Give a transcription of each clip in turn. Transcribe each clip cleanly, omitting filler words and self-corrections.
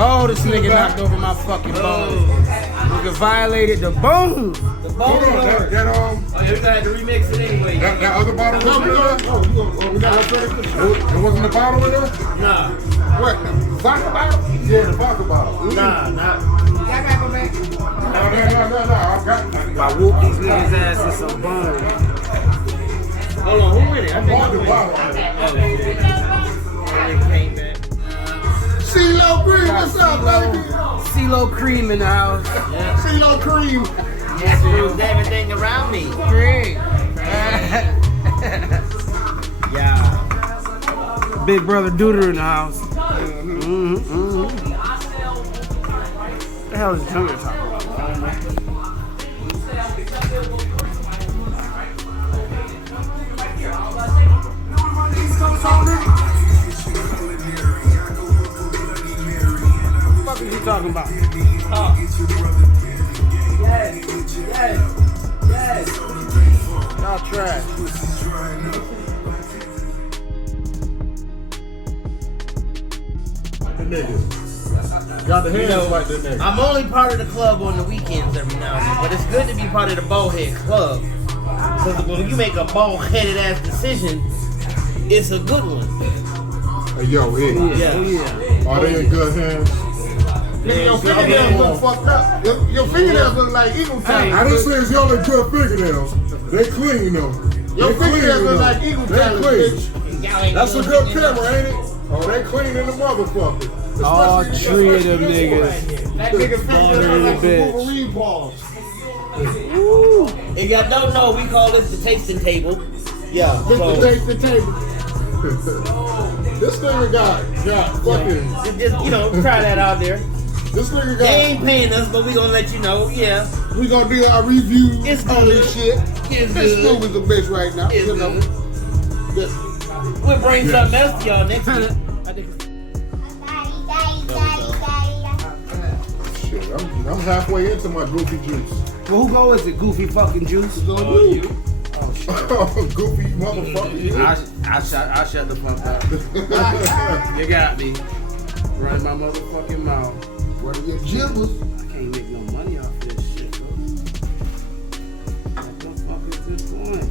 Oh, this nigga knocked over my fucking bone. Nigga violated the bone. The bone. That Oh, you gonna have to remix it anyway. that other bottle was in there? We got to finish this. It wasn't the bottle in there? Nah. What? Vodka bottle? Yeah, the vodka bottle. Nah. No. I got I whoop these niggas' ass in some bone. Hold on, who in it? I think the bottle. came back. CeeLo Cream, what's up, baby? CeeLo Cream in the house. Yeah. CeeLo Cream. Yes, moves everything around me. Cream. Yeah. Big brother Dooter in the house. What the hell is Junior talking about? What the fuck is he talking about? Yes. Y'all trash. The niggas. Got the hands like that nigga. I'm only part of the club on the weekends every now and then, but it's good to be part of the ballhead club. Because when you make a ball-headed ass decision, it's a good one. Hey, yo, Yeah. are they in good hands? Nigga, your fingernails look fucked up. Your fingernails look like eagle talons. I didn't say it's y'all in good fingernails. They clean though. Your fingernails look like eagle They talons, clean. bitch. That's a good camera, ain't it? Oh, they clean in the motherfucker. All Especially- three of them niggas. That nigga fingernails look like bitch. some Wolverine balls. If y'all don't know, we call this the tasting table. Yeah. Just to So taste the table. This nigga got fucking. just try that out there. This nigga They got. ain't paying us, but we gonna let you know. Yeah. We gonna do our review It's on good. this shit. It's This good. smooth as a bitch right now. It's You know. good. This- We'll bring something else to y'all next week. Shit, I'm halfway into my goofy juice. Well, who go is it? Goofy fucking Juice? It's on you. Oh shit. Goofy motherfucker. I shut the fuck up. You got me. Running my motherfucking mouth. What are your gibbers? I can't make no money off this shit, bro. What the fuck is this point?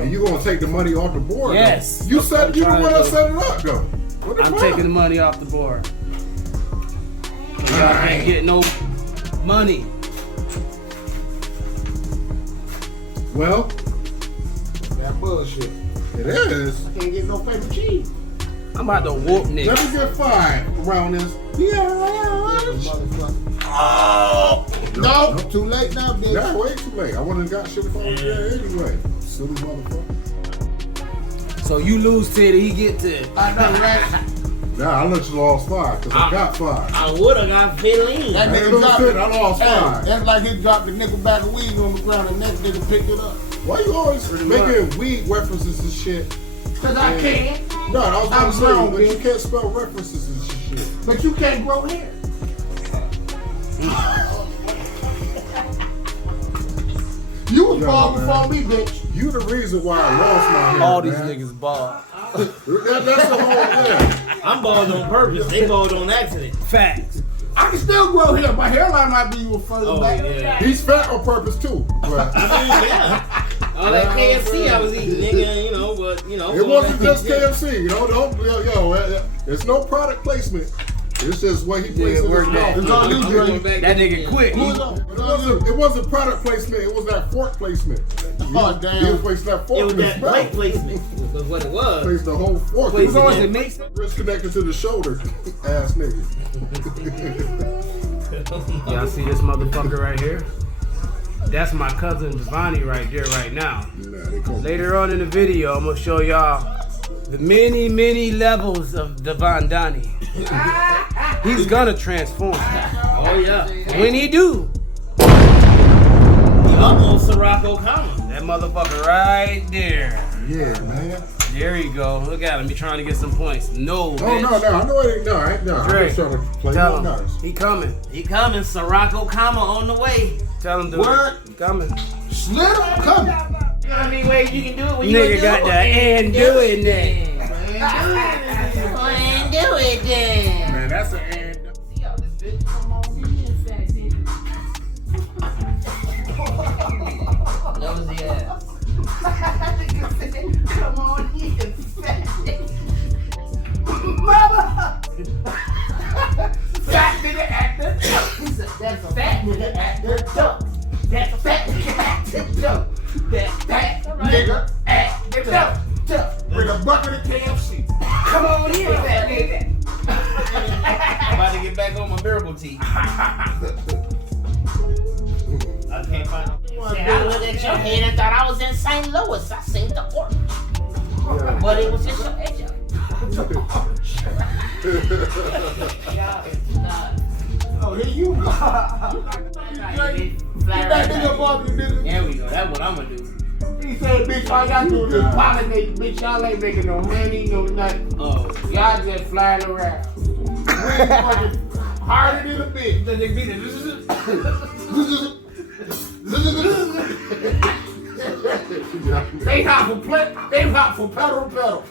And you gonna take the money off the board? Yes. Though. You said you the one that set it up though. What the I'm fuck? taking the money off the board. Y'all ain't getting no money. Well, That bullshit. it is. I can't get no paper cheese. I'm about to whoop Let me niggas. get fined around this. Motherfucker. No, too late now, bitch. Yeah, way too late. I wouldn't have got shit if I was there anyway. Silly motherfucker. So you lose 10 and he get 10. I know, right? Nah, I let you lost 5 because I got 5. I would've got 15. That I ain't nigga no dropped shit, it. I lost Hey, 5. that's like he dropped a nickel bag of weed on the ground and next nigga picked it up. Why you always making weed references and shit? Cause I can't. No, I was I'm gonna say, grown, but you bitch. can't spell references and shit. But you can't grow hair. You was Yo, born man. before me, bitch. You the reason why I lost my hair. All these man. niggas bald. That's the whole thing. I'm bald on purpose. They bald on accident. Facts. I can still grow hair. My hairline might be even further Oh back. yeah. He's fat on purpose too. But Yeah. All that KFC I was eating, nigga. But it wasn't just KFC. There's no product placement. It's just what he plays in his work mouth. It's all you, Dre. That nigga quit. Who is that? It wasn't product placement. It was that fork placement. Oh, He damn. was placing that It fork was in his that plate mouth. placement. Was what it was. Placed the whole fork. Placed It was always it the in. mix. Wrist connected to the shoulder. Ass nigga. Y'all see this motherfucker right here? That's my cousin Devani right there right now. Nah, they call me. Later on in the video, I'm gonna show y'all The many levels of Devon Donnie. He's gonna transform. Oh yeah. When he do, Almost Sirocco Kama. that motherfucker right there. Yeah, man. There you go. Look at him. He trying to get some points. No, Oh, bitch. no, I know it ain't. No, I ain't. No, I'm Dre, just trying to play Tell my him. nuts. He coming. He coming. Sirocco Kama on the way. Tell him, dude. Word. He coming. Slid him, come. You know how many ways you can do it when you Nigga ain't got do the and doing that. And do it then. Man, that's an and. See how this bitch come on here and fat titty. Nosy ass. Come on here, fat titty. Mama! Fat nigga actor. That's a fat nigga actor joke. That's a fat nigga actor joke. That fat nigga actor joke. With a bucket of KFC. Come on here, fat nigga. I'm about to get back on my miracle tea. I can't find no. Said I looked at your head and thought I was in St. Louis. I seen the orange. But it was just your head. Oh, here you go. Get that nigga up off you, nigga. There we go. That's what I'm gonna do. He said, bitch, all y'all do is pollinate. Bitch, y'all ain't making no honey, no nothing. Oh. Y'all just flying around. We fucking harder than a bitch. They hot for pedal to pedal.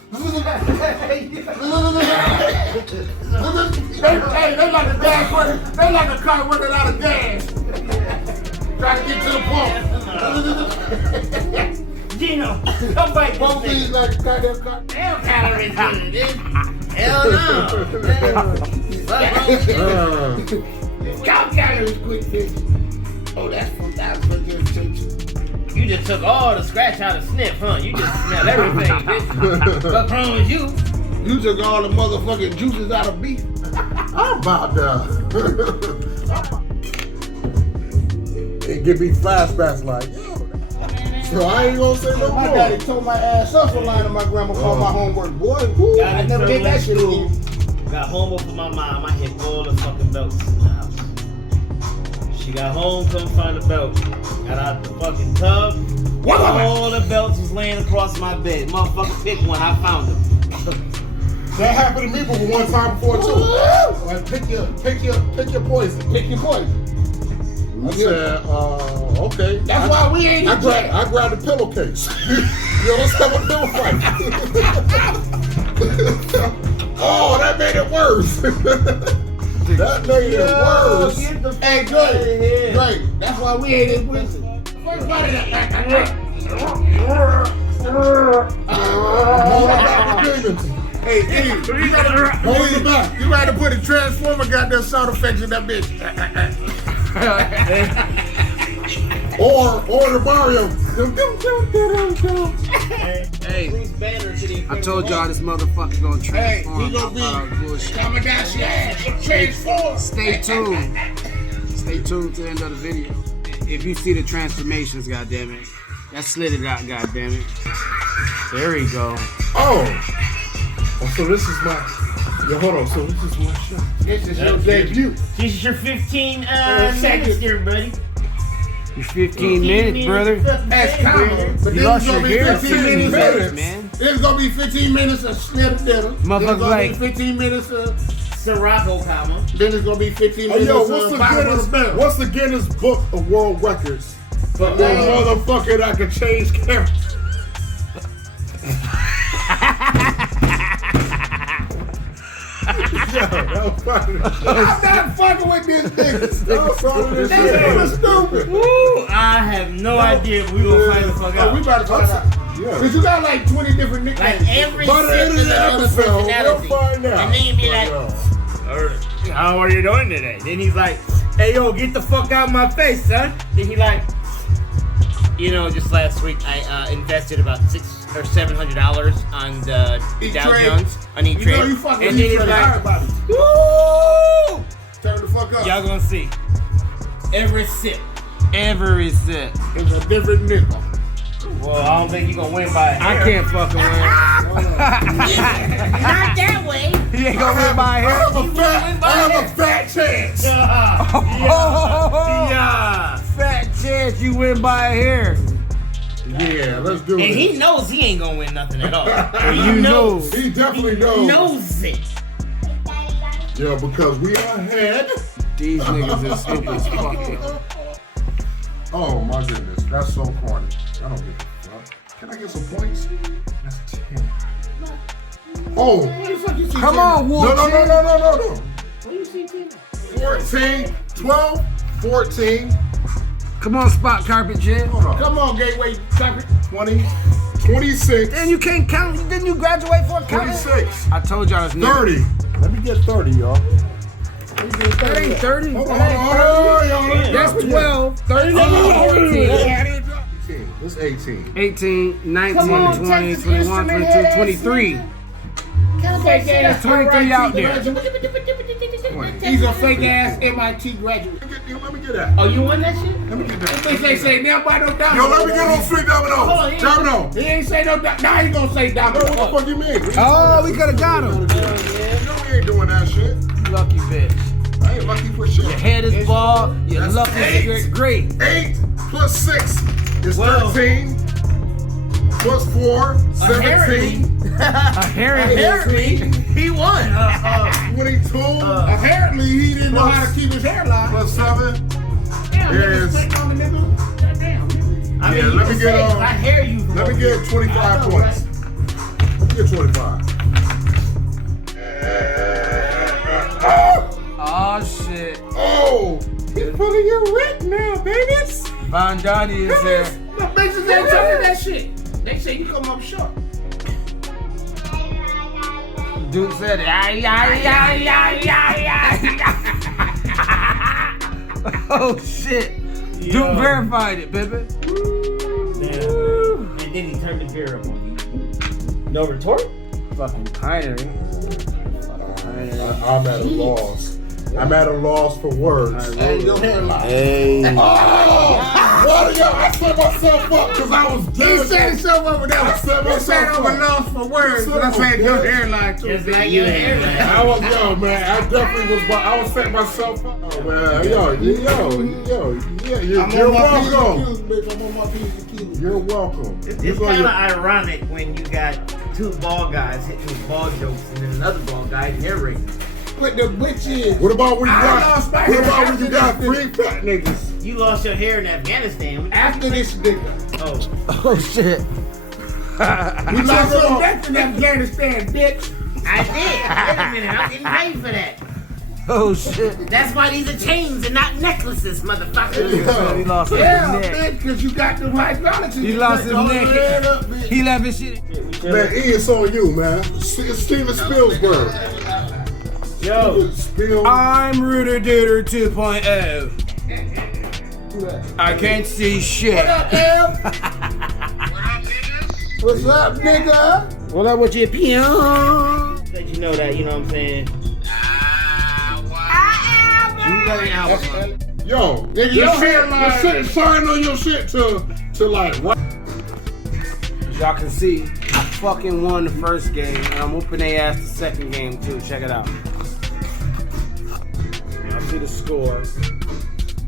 They like a gas worker. They like a car running out of gas. Trying to get to the pump. Gino, come back. Both these like a goddamn car. Damn calories on it, dude. Hell no. Y'all calories quick fix. Oh, that's from that fucking church. You just took all the scratch out of sniff, huh? You just smell everything, bitch. What's wrong with you? You took all the motherfucking juices out of beef. I'm about to. It give me flashbacks like, yo. So I ain't gonna say no My more. daddy told my ass up for lying to my grandma for my homework. Boy, woo, Got I in never did trouble that in shit school. again. Got home for my mom. I hit all the fucking belts in the house. She got home, couldn't find the belt. Got out the fucking tub. All the belts was laying across my bed. Motherfucker picked one. I found them. That happened to me but one time before too. Like pick your poison. Pick your poison. I said, okay. That's why we ain't I in jail. grabbed a pillowcase. Yo, let's have a pillow fight. Oh, that made it worse. That made it worse. Hey, great. That's why we ain't in prison. First body that Hey, you gotta hold the back. You gotta put a transformer goddamn sound effects in that bitch. Or the Mario. Hey, Bruce Banner to the I told y'all this motherfucker gonna Hey, transform. he gonna I thought I was be bullshit. coming down your ass. Transform. Stay tuned. Stay tuned to the end of the video. If you see the transformations, goddammit. That slid it out, goddammit. There we go. Oh, so this is my. Yo, hold on. So this is my shot. This is your debut. This is your 15 seconds. seconds here, buddy. You 15 minutes, brother. That's common. But You this lost is your gonna be hair 15 15 minutes. minutes, man. This is gonna be 15 minutes of snip dinner. Then it's Motherfucker gonna like- be 15 minutes of. Sirocco, comma. Then it's gonna be 15 Hey, minutes yo, of. what's the Guinness Book of World Records? For a motherfucker that can change cameras. Yo, that was funny. I'm not fucking with this nigga. That was funny as This shit. nigga stupid. Woo! I have no idea, but we gonna find the fuck Oh, we out. about to find out. Yeah. Cause you got like 20 different Like nicknames. every By the end of sip is the another episode, we'll personality. find out. And then you be like, how are you doing today? Then he's like, hey yo, get the fuck out of my face, son. Then he like, you know, just last week I invested about $600 or $700 on the Dow E-Trade. Jones on You know E-Trade. you fucking And then he's E-Trade like, everybody. woo! Turn the fuck up. Y'all gonna see. Every sip. Every sip. It's a different nickel. Well, I don't think you're gonna win by a hair. I can't fucking win. Not that way. He ain't gonna win by a I hair. have a fat chance. Yeah. Fat chance you win by a hair. Yeah, let's do And it. he knows he ain't gonna win nothing at all. You know. He definitely knows. Knows it. Yeah, because we are ahead. These niggas is stupid as fuck. Oh my goodness, that's so corny. I don't give a fuck. Can I get some points? That's 10. Oh, Come on, Wolf. no. 14, 12, 14. Come on, spot carpet Jim. Hold on. Come on, Gateway Chocolate. 20, 26, Then you can't count. Didn't you graduate for accounting? 26, I told y'all this nigga. 30. Let me get 30, y'all. That ain't 30. Hold on. That's 12, 13, 14, It's 18. 18, 19, Come on, 20, Texas 21, Instrument 22, head 23. Fake ass 23 out there. He's a fake ass MIT graduate. Let me get that. Oh, you won that shit? Let me get that. They say now by no domino. Yo, let me get on Sweet Dominoes. Domino. He ain't say no domino. Now he gonna say What the domino. fuck you mean? Oh, we could have got him. You know we ain't doing that shit. Lucky bitch. I ain't lucky for shit. Your head is bald. You're That's lucky. 8. You're great. 8 plus 6 is Well. 13. Plus 4, 17. Apparently, he won. 22. Apparently he didn't know how to keep his hairline. Plus 7. Damn, Yes. nigga, on the nigga. Goddamn. I Yeah, mean, let me get on. I hear you. Let me get 25 points. Let me get 25. Oh shit. Oh! He's pulling your rent now, babies. Von Johnny is here. The bitches ain't telling that shit. They say you come up short. Duke said it. Oh shit. Duke verified it, baby. Damn. And then he turned the beer up on you. No retort? Fucking pioneering. I'm at a loss. I'm at a loss for words. Hey, your hairline. Hey. Oh! Why do y'all? I set myself up because I was He dead. set himself up with that. I set He said myself I'm a up. loss for words, but I said your hairline too. Just like your hair. I was man. I definitely was. I was setting myself up. Oh, man, yeah. You're welcome. Bitch, I'm on my P's and Q's. You're welcome. It's kind of ironic when you got two ball guys hitting with ball jokes and then another ball guy narrating. But the bitch is. What about when you I got? lost my What hair about when after you got this 3 fat niggas? You lost your hair in Afghanistan. After this nigga. Oh, Oh shit. You lost your neck in Afghanistan, bitch. I did. Wait a minute, I'm getting paid for that. Oh shit. That's why these are chains and not necklaces, motherfucker. He lost his Yeah, neck. bitch, because you got the right knowledge. He lost his neck. Up, bitch. He left his shit. Man, it's on you, man. It's Steven Spielberg. Yo, Spiel. I'm Rooter Dooter 2.0. I can't see shit. What up, L? What's up, nigga? What up with your peon? let you know that, you know what I'm saying? Yo, Nigga, your your shit, hairline- your shit, sign on your shit to like what? As y'all can see, I fucking won the first game, and I'm whooping their ass the second game too. Check it out. Y'all see the score.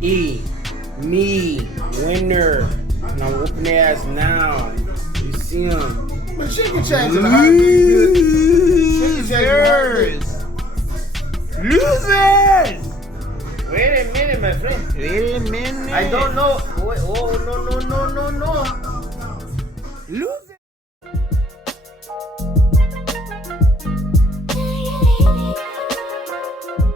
Me, winner. And I'm whooping their ass now. You see them. But she can change to the heartbeat. Losers! Losers! Wait a minute, my friend. Wait a minute. I don't know. Wait, oh, no. Losers!